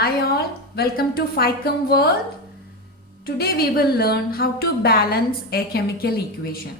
Hi all, welcome to FICOM World. Today we will learn how to balance a chemical equation.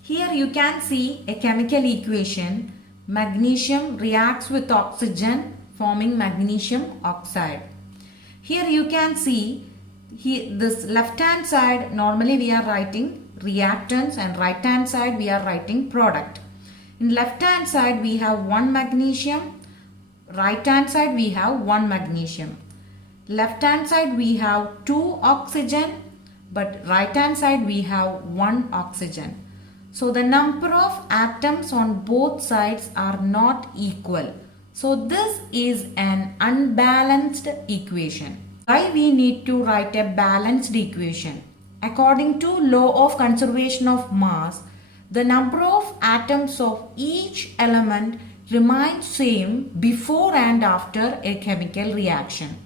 Here you can see a chemical equation. Magnesium reacts with oxygen forming magnesium oxide. Here you can see this left hand side normally we are writing reactants and right hand side we are writing product. In left hand side we have one magnesium. Right hand side we have one magnesium. Left hand side we have two oxygen, but right hand side we have one oxygen. So the number of atoms on both sides are not equal. So this is an unbalanced equation. Why we need to write a balanced equation? According to law of conservation of mass, the number of atoms of each element remains same before and after a chemical reaction.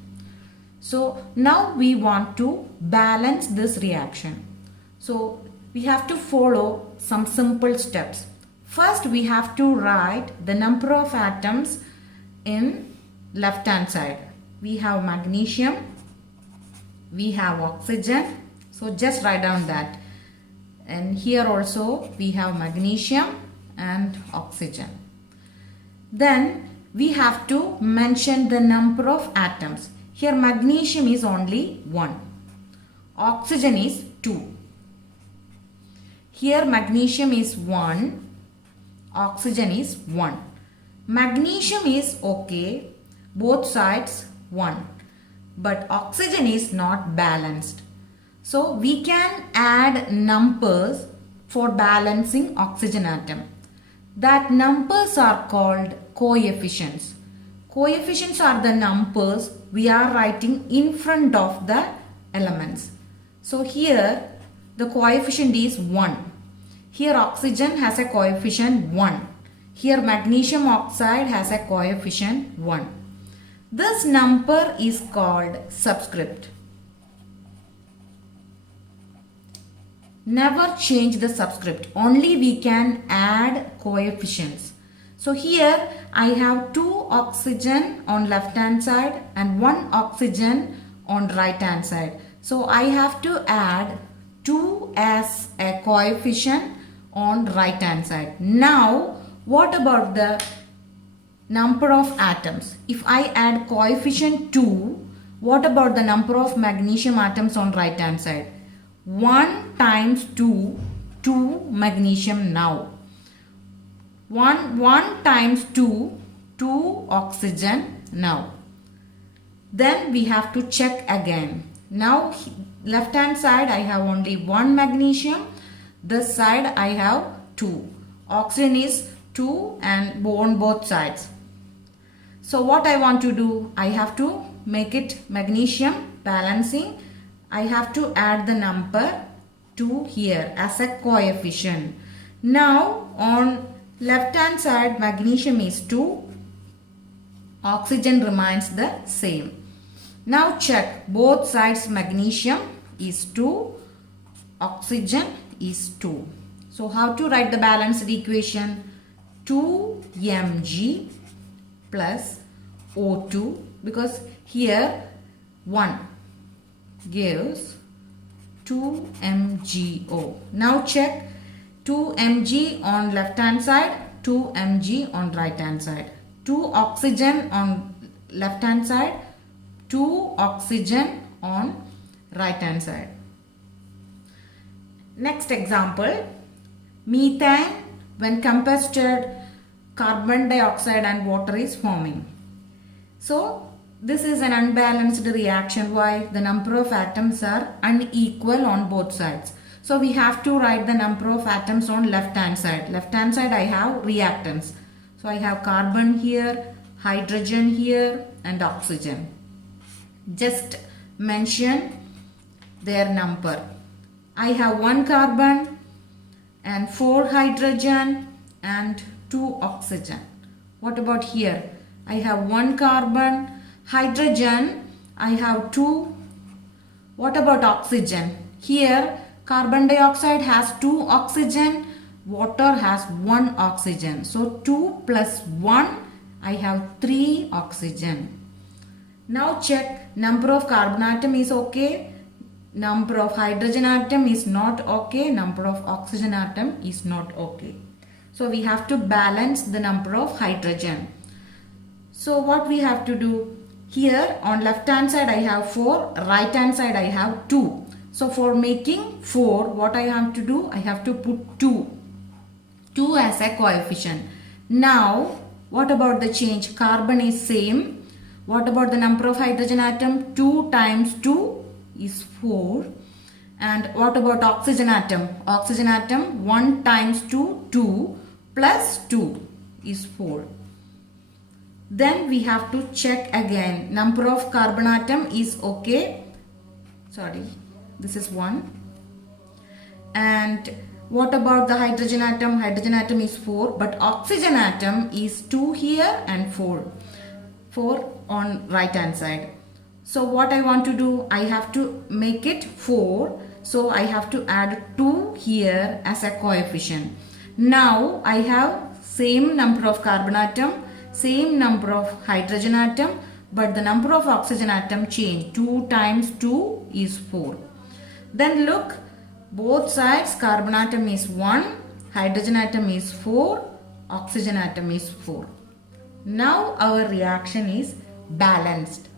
So now we want to balance this reaction. So we have to follow some simple steps. First we have to write the number of atoms in left hand side. We have magnesium, we have oxygen. So just write down that. And here also we have magnesium and oxygen. Then we have to mention the number of atoms. Here magnesium is only 1. Oxygen is 2. Here magnesium is 1. Oxygen is 1. Magnesium is okay. Both sides 1. But oxygen is not balanced. So we can add numbers for balancing oxygen atom. That numbers are called coefficients. Coefficients are the numbers we are writing in front of the elements. So here the coefficient is 1. Here oxygen has a coefficient 1. Here magnesium oxide has a coefficient 1. This number is called subscript. Never change the subscript. Only we can add coefficients. So here I have 2 oxygen on left hand side and 1 oxygen on right hand side. So I have to add 2 as a coefficient on right hand side. Now what about the number of atoms? If I add coefficient 2, what about the number of magnesium atoms on right hand side? 1 times 2, 2 magnesium now. 1 times 2, 2 oxygen now. Then we have to check again. Now left hand side I have only 1 magnesium. This side I have 2. Oxygen is 2 and on both sides. So what I want to do? I have to make it magnesium balancing. I have to add the number 2 here as a coefficient. Now on left hand side magnesium is 2. Oxygen remains the same. Now check both sides magnesium is 2. Oxygen is 2. So how to write the balanced equation? 2 Mg plus O2 because here 1 gives 2 MgO. Now check 2 Mg on left hand side, 2 Mg on right hand side. 2 oxygen on left hand side, 2 oxygen on right hand side. Next example, methane when combusted, carbon dioxide and water is forming. So this is an unbalanced reaction. Why? The number of atoms are unequal on both sides. So we have to write the number of atoms on left hand side. Left hand side I have reactants. So I have carbon here, hydrogen here and oxygen. Just mention their number. I have 1 carbon and 4 hydrogen and 2 oxygen. What about here? I have 1 carbon, hydrogen I have 2. What about oxygen? Here carbon dioxide has 2 oxygen, water has 1 oxygen. So 2 plus 1 I have 3 oxygen. Now check, number of carbon atom is okay, number of hydrogen atom is not okay, number of oxygen atom is not okay. So we have to balance the number of hydrogen. So what we have to do? Here on left hand side I have 4, right hand side I have 2. So for making 4, what I have to do? I have to put 2. 2 as a coefficient. Now what about the change? Carbon is same. What about the number of hydrogen atom? 2 times 2 is 4. And what about oxygen atom? Oxygen atom 1 times 2, 2 plus 2 is 4. Then we have to check again. Number of carbon atom is okay. Sorry, this is 1. And what about the hydrogen atom? Hydrogen atom is 4, but oxygen atom is 2 here and 4. 4 on right hand side. So what I want to do? I have to make it 4. So I have to add 2 here as a coefficient. Now I have same number of carbon atom, same number of hydrogen atom, but the number of oxygen atom change. 2 times 2 is 4. Then look, both sides carbon atom is 1, hydrogen atom is 4, oxygen atom is 4. Now our reaction is balanced.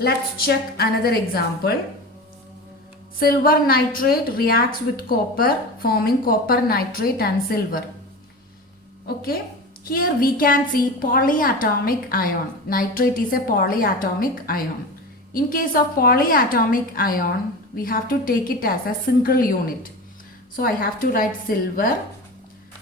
Let's check another example. Silver nitrate reacts with copper, forming copper nitrate and silver. Okay, here we can see polyatomic ion. Nitrate is a polyatomic ion. In case of polyatomic ion, we have to take it as a single unit. So I have to write silver,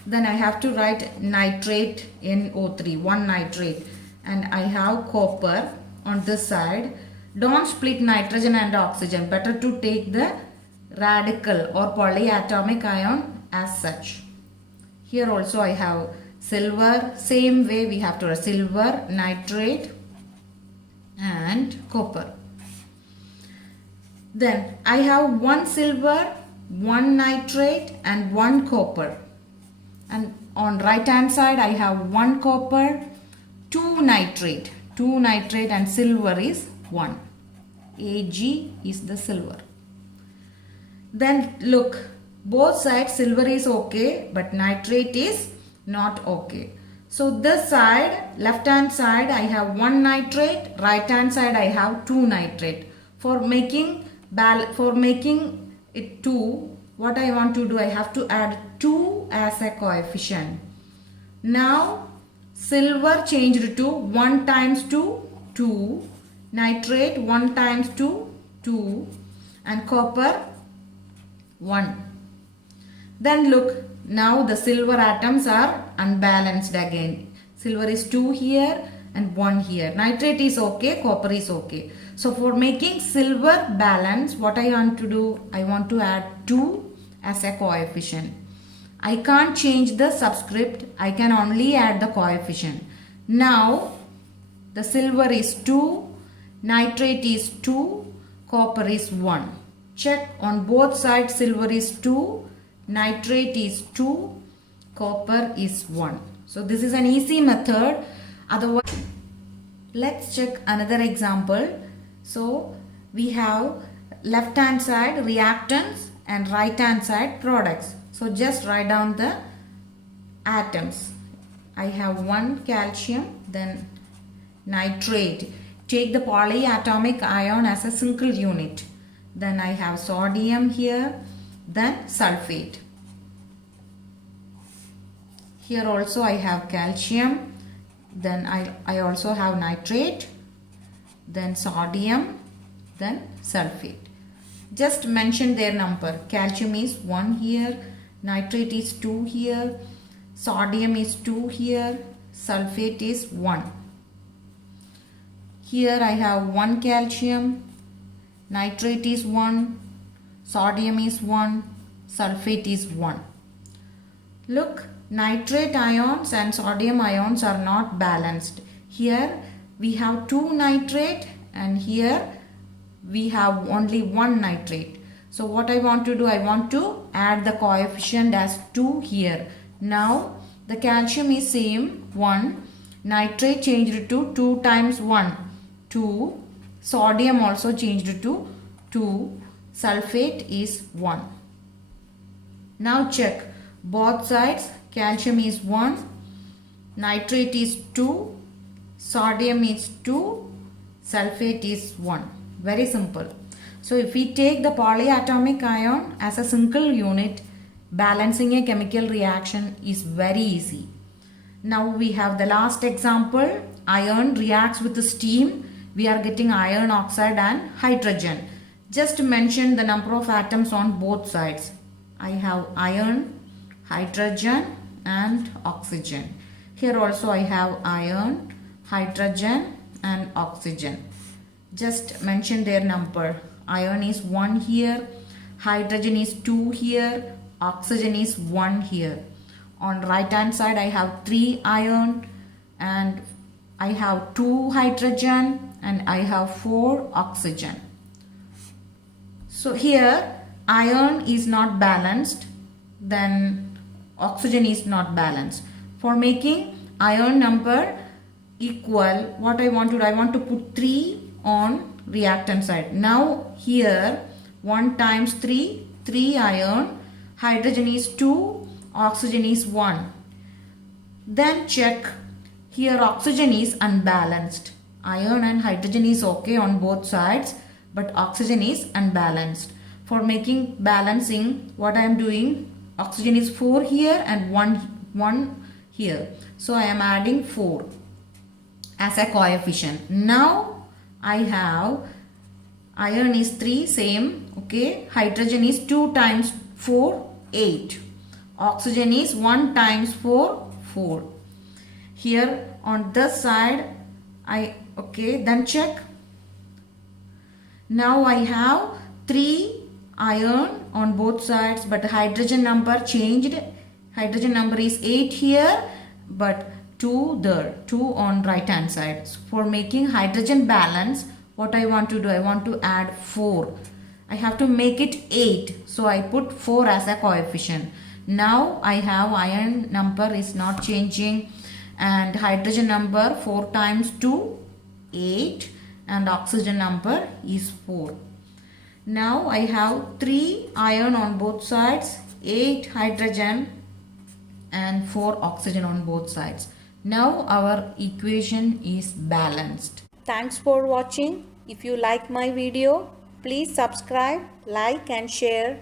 then I have to write nitrate, NO3, 1 nitrate, and I have copper on this side. Don't split nitrogen and oxygen. Better to take the radical or polyatomic ion as such. Here also I have silver. Same way we have to write silver, nitrate and copper. Then I have 1 silver, 1 nitrate and 1 copper. And on right hand side I have 1 copper, 2 nitrate. 2 nitrate and silver is 1. Ag is the silver. Then look, both sides silver is okay, but nitrate is not okay. So this side, left hand side I have 1 nitrate, right hand side I have 2 nitrate. For making it 2, what I want to do, I have to add 2 as a coefficient. Now silver changed to 1 times 2, 2. Nitrate 1 times 2, 2. And copper 1. Then look, now the silver atoms are unbalanced again. Silver is 2 here and 1 here. Nitrate is okay, copper is okay. So for making silver balance, what I want to do, I want to add 2 as a coefficient. I can't change the subscript, I can only add the coefficient. Now the silver is 2, nitrate is 2, copper is 1. Check on both sides, silver is 2, nitrate is 2, copper is 1. So this is an easy method. Otherwise, let's check another example. So we have left hand side reactants and right hand side products. So just write down the atoms. I have 1 calcium, then nitrate. Take the polyatomic ion as a single unit. Then I have sodium here, then sulfate. Here also I have calcium, then I also have nitrate, then sodium, then sulfate. Just mention their number. Calcium is 1 here, nitrate is 2 here, sodium is 2 here, sulfate is 1. Here I have 1 calcium, nitrate is 1, sodium is 1, sulfate is 1. Look, nitrate ions and sodium ions are not balanced. Here we have 2 nitrate and here we have only 1 nitrate. So what I want to do, I want to add the coefficient as 2 here. Now the calcium is same 1, nitrate changed to 2 times 1. 2. Sodium also changed to 2. Sulfate is 1. Now check both sides. Calcium is 1. Nitrate is 2. Sodium is 2. Sulfate is 1. Very simple. So if we take the polyatomic ion as a single unit, balancing a chemical reaction is very easy. Now we have the last example. Iron reacts with the steam. We are getting iron oxide and hydrogen. Just mention the number of atoms on both sides. I have iron, hydrogen and oxygen. Here also I have iron, hydrogen and oxygen. Just mention their number. Iron is 1 here, hydrogen is 2 here, oxygen is 1 here. On right hand side I have 3 iron and I have 2 hydrogen and I have 4 oxygen. So here iron is not balanced, then oxygen is not balanced. For making iron number equal, what I want to put 3 on reactant side. Now here 1 times 3, 3 iron, hydrogen is 2, oxygen is 1. Then check, here oxygen is unbalanced. Iron and hydrogen is okay on both sides, but oxygen is unbalanced. For making balancing, what I am doing, oxygen is 4 here and 1 here. So I am adding 4 as a coefficient. Now I have iron is 3, same, okay. Hydrogen is 2 times 4, 8. Oxygen is 1 times 4, 4. Here on this side, then check. Now I have 3 iron on both sides, but hydrogen number changed. Hydrogen number is 8 here, but 2 there, 2 on right hand side. So for making hydrogen balance, what I want to do, I want to add 4. I have to make it 8, so I put 4 as a coefficient. Now I have iron number is not changing and hydrogen number 4 times 2, 8 and oxygen number is 4. Now I have 3 iron on both sides, 8 hydrogen and 4 oxygen on both sides. Now our equation is balanced. Thanks for watching. If you like my video, please subscribe, like and share.